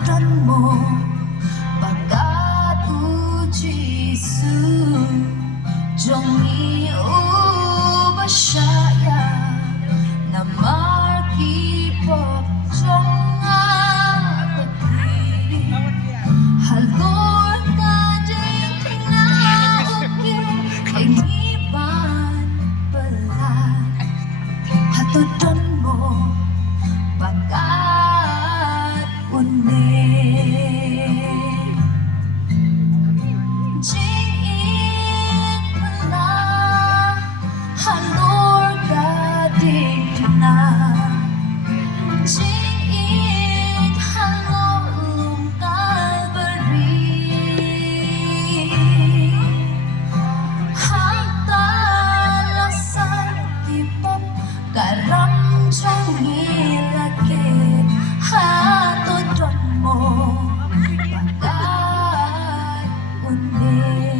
hatutan mo pagkat ujisu Jongi ubasya na markipok jonga pagri halor ka ding tinauki kengiban pala hatutan mo pagkat unik jingin pala halor ka ding na jingin halong kalbari hatalasan kipop karam Jangilakit hatutan mo pagkat unik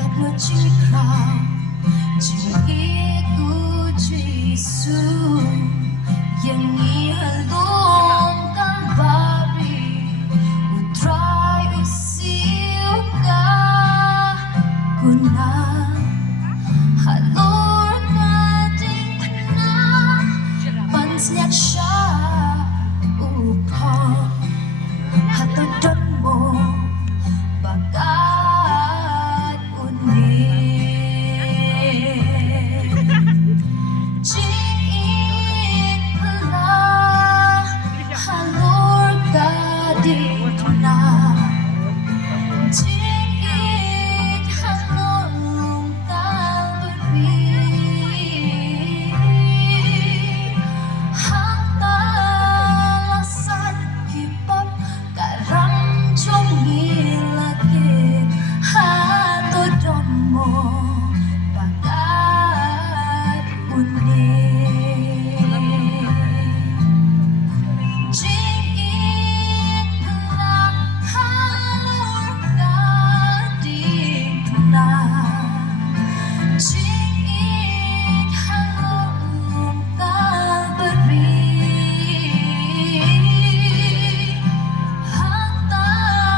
Kadlo chikram jingiku jisu yang ihalong kalbari utray usiw ka kuna halor ka ding na pansniat siya upang hatutan mo pagkat unik jingin pala halor ka ding na jingin halong kalbari hatalasan kipop karam jongilakit hatutan mo pagkat unik jingin pala halor ka ding na jingin halong kalbari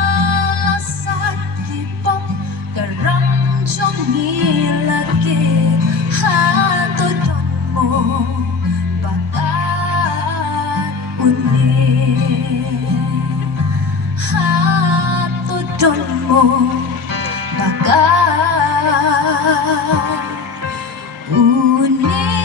hatalasan kipop karam jongilakit hatutan mo pagkat unik hatutan mo pagkat unik